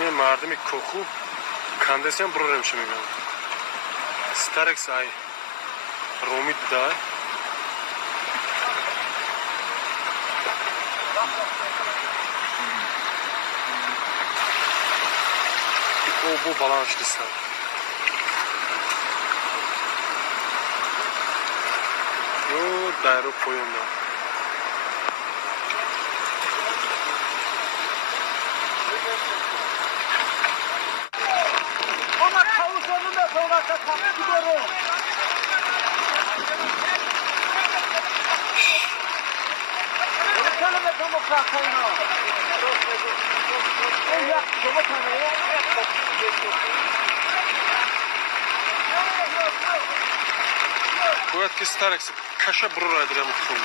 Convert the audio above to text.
این مردمی کوخو کندسی هم برو رمشه میگم سترکس ای رومید دای bu balançlı sen. Yo daire koyunda. Ama kavuşanın da sonra kapı gidiyorum. Konuşalım ve demokratayla. Ya, demokratayla. Bu etki starek kaşa burur aydıra mutluyum.